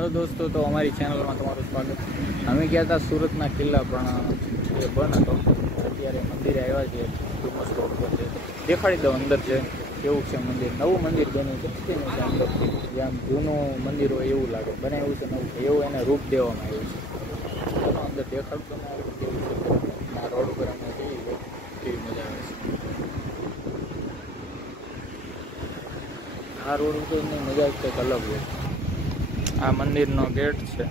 हेलो दोस्तों, तो हमारी चैनल में तमाરું स्वागत। અમે ગયા હતા સુરતના કિલ્લા, પણ એ બંધ હતો। અત્યારે મંદિરે આવ્યા છીએ, ડુમસ રોડ પર છે। દેખાડી દઉં અંદર છે કેવું છે મંદિર। નવું મંદિર બન્યું છે અંદરથી, જેમ જૂનું મંદિર હોય એવું લાગે, બનાવ્યું છે નવું, એવું એને રૂપ દેવામાં આવ્યું છે। અંદર દેખાડતો ને કેવું છે, આ રોડ ઉપર અમે જઈએ કેવી મજા આવે છે। આ રોડ ઉપરની મજા જ કંઈક અલગ હોય। આ મંદિરનો ગેટ છે।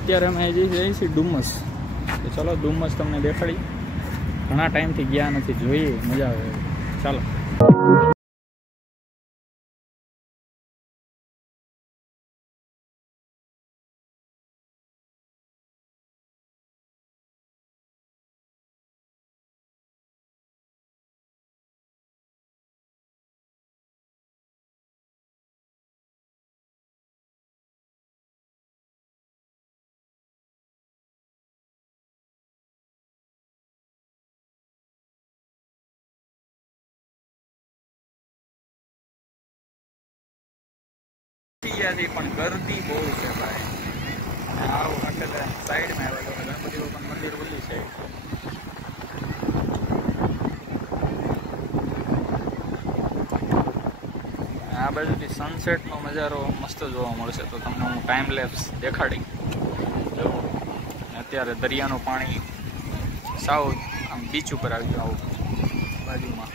અત્યારે અમે જઈએ છીએ ડુમસ। તો ચલો ડુમસ તમને દેખાડી, ઘણા ટાઈમથી ગયા નથી, જોઈએ મજા આવે। ચાલો। પણ ગરદી બહુ છે ભાઈ। આવું એટલે સાઈડમાં આવેલો ગણપતિ બાપા મંદિર ઓલી સાઈડ છે। આ બાજુથી સનસેટનો નજારો મસ્ત જોવા મળશે, તો તમને હું ટાઈમ લેપ્સ દેખાડી દઉં। અત્યારે દરિયાનું પાણી સાવ આમ બીચ ઉપર આવી ગયું, આવું બાજુમાં।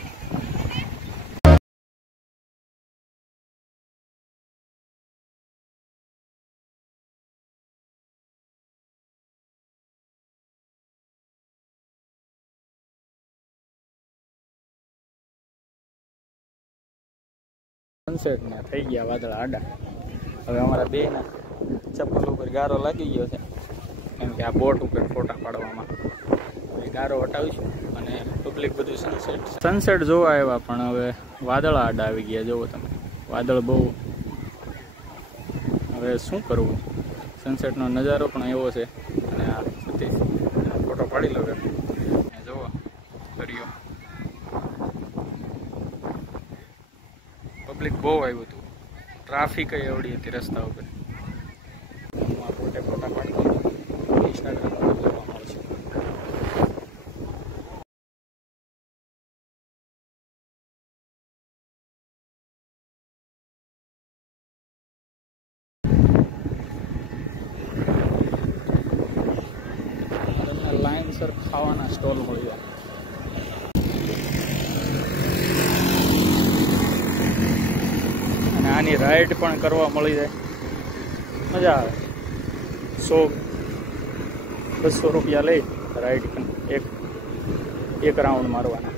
સનસેટ ને થઈ ગયા વાદળા આડા। હવે અમારા બેના ચપ્પલ ઉપર ગારો લાગી ગયો છે, કેમ કે આ બોટ ઉપર ફોટા પાડવામાં ગારો હટાવીશું। અને પબ્લિક બધું સનસેટ જોવા આવ્યા, પણ હવે વાદળા આડા આવી ગયા। જોવો તમે, વાદળ બહુ। હવે શું કરવું, સનસેટનો નજારો પણ એવો છે। અને આ સતીશ ફોટો પાડી લો, જોવો દરિયો। પબ્લિક બહુ આવ્યું હતું, ટ્રાફિક એવડી હતી રસ્તા ઉપર। પોતે ફોટા પાડતો ઇન્સ્ટાગ્રામ પર જોવા મળશે। લાઈનસર ખાવાના સ્ટોલ મળ્યા। આની રાઈડ પણ કરવા મળી જાય, મજા આવે। 100-200 રૂપિયા લઈ રાઈડ એક રાઉન્ડ મારવાના।